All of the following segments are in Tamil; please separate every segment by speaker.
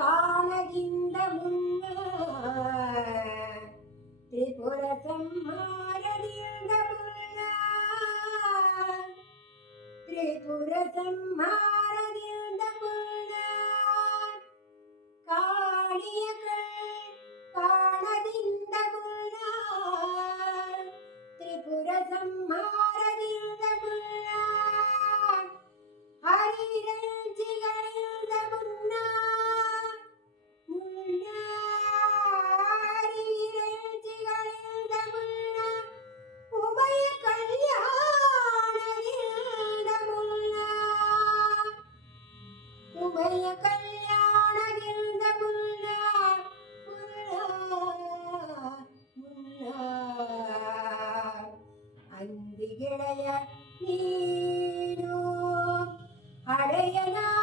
Speaker 1: காணகிந்த திரிபுரதம் மாரதிந்த புல்லா திரிபுரதம் மாரதி ನೀನು ಅಡೆಯನಾ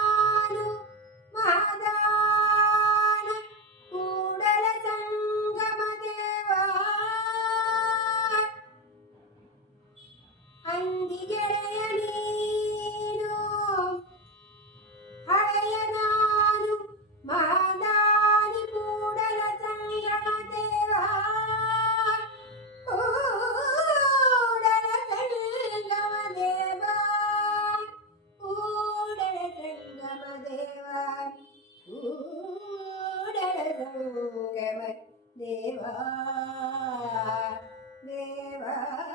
Speaker 1: Deva, Deva.